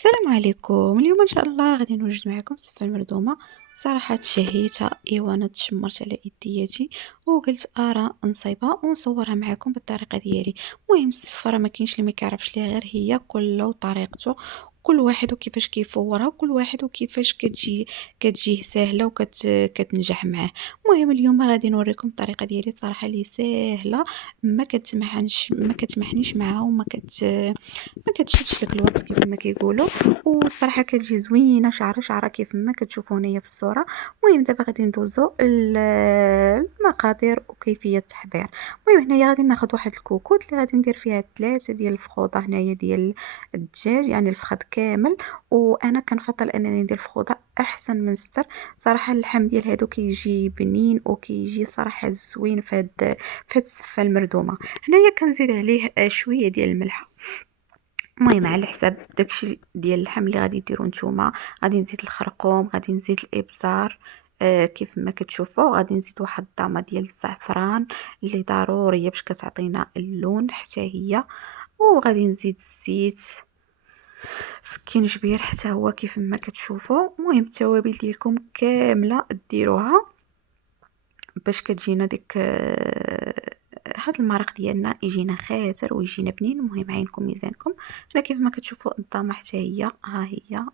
السلام عليكم. اليوم ان شاء الله غادي نوجد معكم السفه المردومه. صراحه تشهيتها ايوا تشمرت على يدياتي وقلت ارى نصيبها ونصورها معكم بالطريقه ديالي. المهم السفه راه ما كاينش اللي ما كيعرفش ليها، غير هي كله وطريقته. كل واحد وكيفاش كيفورها وكل واحد وكيفاش كتجيه سهله كتنجح معاه. المهم اليوم غادي نوريكم الطريقه ديالي صراحه اللي سهله، ما كتمحنيش معاها ما كتشدش لك الوقت كيف ما كيقولوا. والصراحه كتجي زوينه شعره شعره كيف ما كتشوفوا هنايا في الصوره. المهم دابا غادي ندوزو المقادير وكيفيه التحضير. المهم هنايا غادي ناخذ واحد الكوكوط اللي غادي ندير فيها 3 ديال الفخوضه هنايا ديال الدجاج، يعني الفخذ كامل. وانا كنفضل انني ندير فخوضه احسن من ستر. صراحه اللحم ديال هادو كيجي بنين وكيجي صراحه زوين في هاد السفه المردومه. هنايا كنزيد عليه شويه ديال الملح. المهم على حساب داكشي ديال اللحم اللي غادي ديرو نتوما. غادي نزيد الخرقوم، غادي نزيد الابزار. كيف ما كتشوفوا غادي نزيد واحد الطامه ديال الزعفران اللي ضروريه باش كتعطينا اللون حتى هي. وغادي نزيد الزيت، سكينجبير حتى هو كيف ما كتشوفوا. المهم التوابل ديالكم كامله ديروها باش كتجينا ديك هاد المرق ديالنا يجينا خاتر ويجينا بنين. المهم عينكم ميزانكم. هنا كيف ما كتشوفوا الضامه حتى هي ها هي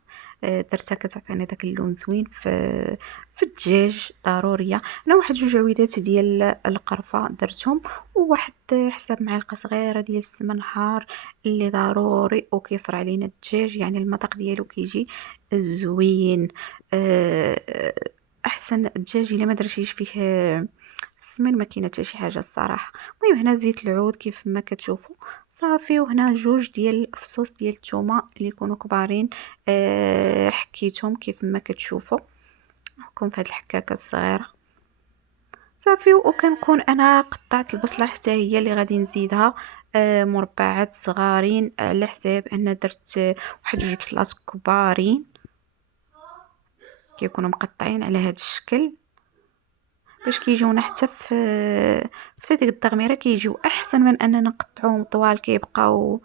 درتها كتعطينا داك اللون زوين في الدجاج ضروريه. انا واحد جوج عويدات ديال القرفه درتهم، وواحد حساب معلقه صغيره ديال السمن حار اللي ضروري وكيصرى علينا الدجاج، يعني المذاق ديالو كيجي زوين. آه، احسن الدجاج الا ما درتيش فيه السمن ما كاينه حتى شي حاجه الصراحه. المهم هنا زيت العود كيف ما كتشوفوا صافي. وهنا جوج ديال فصوص ديال الثومه اللي يكونوا كبارين، حكيتهم كيف ما كتشوفوا حكم في هاد الحكاكه الصغيره صافي. وكنكون انا قطعت البصله حتى هي اللي غادي نزيدها مربعات صغارين، على حساب ان درت واحد جوج بصلات كبارين كيكونوا مقطعين على هاد الشكل باش كيجيونا حتى في ديك التغميره كيجيو احسن من اننا نقطعوهم طوال. كيبقاو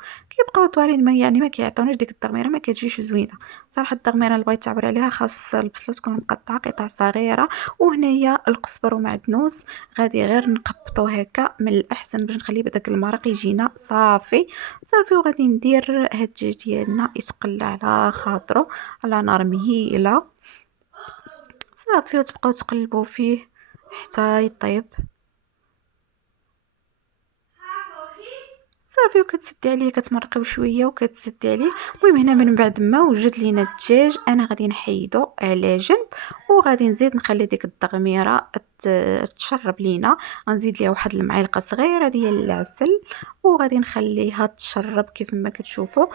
طوالين، ما يعني ما كيعطيوناش ديك التغميره، ما كتجيش زوينه صراحه. التغميره اللي بغيت تعبر عليها خاص البصله تكون مقطعه قطع صغيره. وهنايا القزبر ومعدنوس غادي غير نقبطو هكا من الاحسن باش نخلي بداك المرق يجينا صافي صافي. وغادي ندير هاد الدجاج ديالنا يتقلى على خاطرو على نار مهيله صافي. وتبقاو تقلبوا فيه حتى يطيب صافي. وكتسدي عليه كتمرقي شويه وكتسدي عليه. المهم هنا من بعد ما وجد لينا الدجاج انا غادي نحيدو على جنب، وغادي نزيد نخلي ديك التغميره تشرب لينا. غنزيد ليها واحد المعلقه صغيره ديال العسل وغادي نخليها تشرب كيف ما كتشوفوا.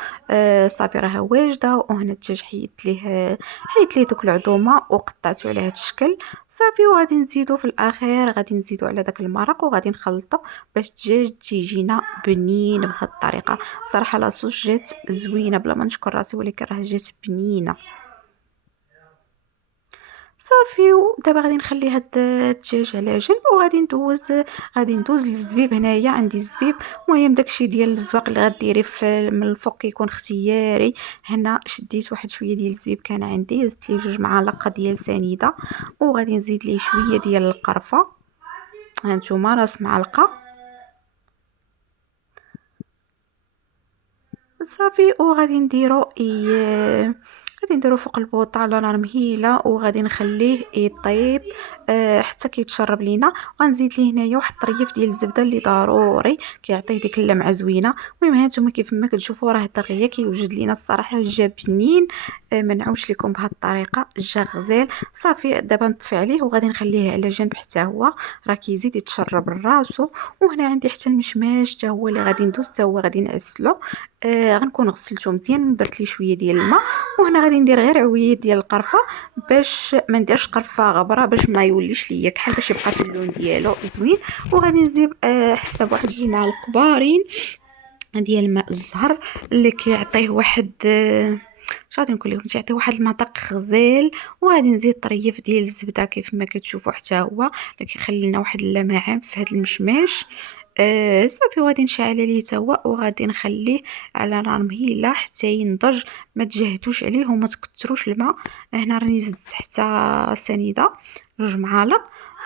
صافي راه واجده. وهنا الدجاج حيدت ليه دوك العظومه وقطعته على هذا الشكل صافي. وغادي نزيدو في الاخير غادي نزيدو على داك المرق وغادي نخلطو باش الدجاج تيجينا بنين بهذه الطريقه. صراحه لاصوص جات زوينه بلا ما نشكر راسي، ولكن راه جات بنينه صافي. ودابا غادي نخلي هاد الدجاج على جنب وغادي غادي ندوز للزبيب. هنايا عندي الزبيب. المهم داكشي ديال الزواق اللي غديري من الفوق كيكون اختياري. هنا شديت واحد شويه ديال الزبيب كان عندي، زدت ليه جوج معالق ديال سنيده وغادي نزيد ليه شويه ديال القرفه. هانتوما راس معلقه صافي. وغادي غادي نديرو فوق البوطه على نار مهيله وغادي نخليه يطيب حتى كيتشرب لينا. وغنزيد ليه هنايا واحد الطريف ديال الزبده اللي ضروري كيعطيه ديك اللمعه زوينه. المهم هانتوما كيف ما كتشوفوا راه دغيا كيوجد لينا الصراحه جا بنين. ما نعاودش لكم بهذه الطريقه جا غزال صافي. دابا نطفي عليه وغادي نخليه على جنب حتى هو راه كيزيد يتشرب راسو. وهنا عندي حتى المشماش حتى هو اللي غادي ندوز حتى هو غادي نعسلو. غنكون غسلته مزيان ودرت ليه شويه ديال الماء. وهنا غادي ندير غير عويد ديال القرفه باش ما نديرش قرفه غبره باش ما يوليش ليا كحل، باش يبقى في اللون ديالو زوين. وغادي نزيد حسب واحد جوج معالق كبارين ديال الماء الزهر اللي كيعطيه واحد اش غادي نقول لكم تيعطي واحد المذاق غزال. وغادي نزيد طريف ديال الزبده كيف ما كتشوفوا حتى هو اللي كيخلي لنا واحد اللمعان في هذا المشماش. صافي وغادي نشعل عليه تا هو وغادي نخليه على نار مهيله حتى ينضج. ما تجهدوش عليه وما تكثروش الماء. هنا راني زدت حتى سنيده 2 معالق.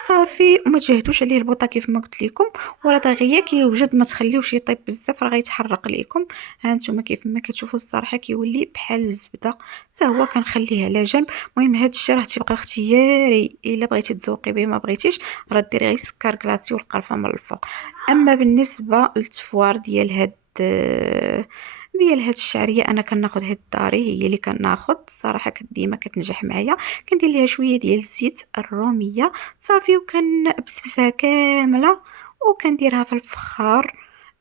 صافي وما تجهدوش عليه البوطه كيف ما قلت لكم، وراه دغيا كيوجد، ما تخليوش يطيب بزاف راه غيتحرق لكم. ها نتوما كيف ما كتشوفوا الصراحه كيولي بحال الزبده. حتى هو كنخليه على جنب. المهم هاد الشيء راه تيبقى اختياري، الا بغيتي تذوقي به ما بغيتيش راه ديري غير سكر كلاصي والقرفه من الفوق. اما بالنسبه للتفوار ديال هاد الشعريه، انا كناخذ هاد الداري هي اللي كناخذ الصراحه ديما كتنجح معايا. كندير ليها شويه ديال الزيت الروميه صافي وكنبسبسها كامله وكنديرها في الفخار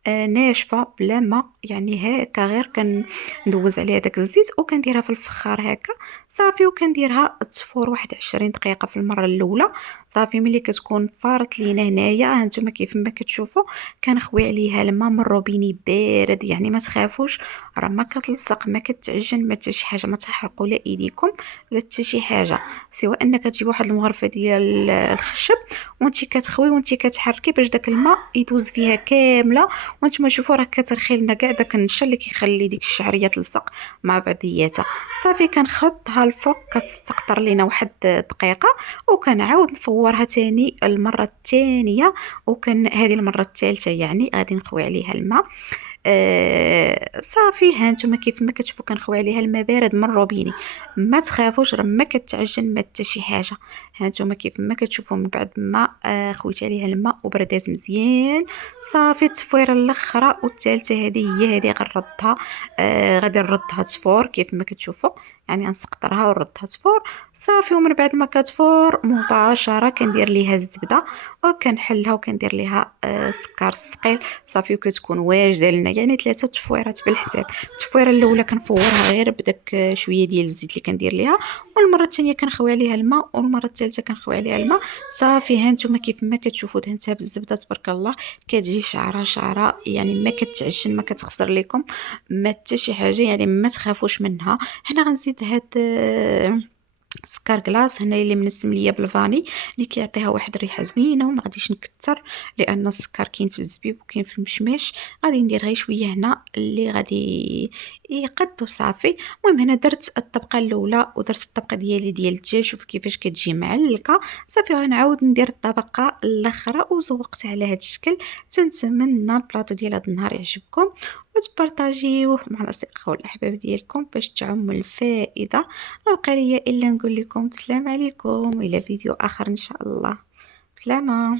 ناشفه بلا ما، يعني هكا غير كندوز عليها داك الزيت وكنديرها في الفخار هكا صافي. وكنديرها تفور واحد 20 دقيقه في المره الاولى. صافي ملي كتكون فارت لينا هنايا هانتوما كيف ما كتشوفوا كنخوي عليها الماء من الروبيني بارد، يعني ما تخافوش راه ما كتلصق ما كتعجن ما حتى شي حاجه، ما تحرقوا لا ايديكم لا حتى شي حاجه، سواء انك تجيب واحد المغرفه ديال الخشب وانت كتخوي وانت كتحركي باش داك الماء يدوز فيها كامله. وانتم شوفوا راه كترخي لنا كاع داك النشا اللي كيخلي ديك الشعريه تلصق مع بعضياتها. صافي كنخطها الفوق كتستقطر لينا واحد دقيقه وكنعاود نفورها تاني المره الثانيه. هذه المره الثالثه يعني غادي نخوي عليها الماء. صافي هانتوما كيف ما كتشوفوا كنخوي عليها الماء بارد من الروبيني. ما تخافوش راه ما كتعجن ما حتى شي حاجه. هانتوما كيف ما كتشوفوا من بعد ما خويت عليها الماء وبردات مزيان صافي التفويره الاخرى والثالثه هذه هي هذه غنردها. غادي نردها تفور كيف ما كتشوفوا، يعني نسقطرها ونردها تفور صافي. ومن بعد ما كتفور مباشره كندير ليها الزبده وكنحلها وكندير ليها سكر ثقيل صافي وكتكون واجده لنا، يعني 3 تفويرات بالحساب. التفويره الاولى كنفورها غير بداك شويه ديال الزيت اللي كندير ليها، والمره الثانيه كنخوي عليها الماء، والمره الثالثه كنخوي عليها الماء صافي. هانتوما كيف ما كتشوفوا دهنتها بالزبده تبارك الله كتجي شعره شعره، يعني ما كتعجن ما كتخسر لكم ما حتى شي حاجه، يعني ما تخافوش منها. هنا غنزيد هاد سكر كلاص هنا اللي منسم ليا بالفاني اللي كيعطيها واحد الريحه زوينه، وما غاديش نكتر لان السكر كاين في الزبيب وكاين في المشماش. غادي ندير غير شويه هنا اللي غادي يقد وصافي. المهم هنا درت الطبقه الاولى ودرت الطبقه ديال الدجاج، شوف كيفاش كتجي معلقه صافي. غنعاود ندير الطبقه الاخرى وزوقت على هذا الشكل. تنتمنى البلاطو ديال هذا النهار يعجبكم وتبارطاجيوه مع الاصدقاء والاحباب ديالكم باش تعم الفائده. ما بقى لي الا نقول لكم السلام عليكم الى فيديو اخر ان شاء الله. سلامه.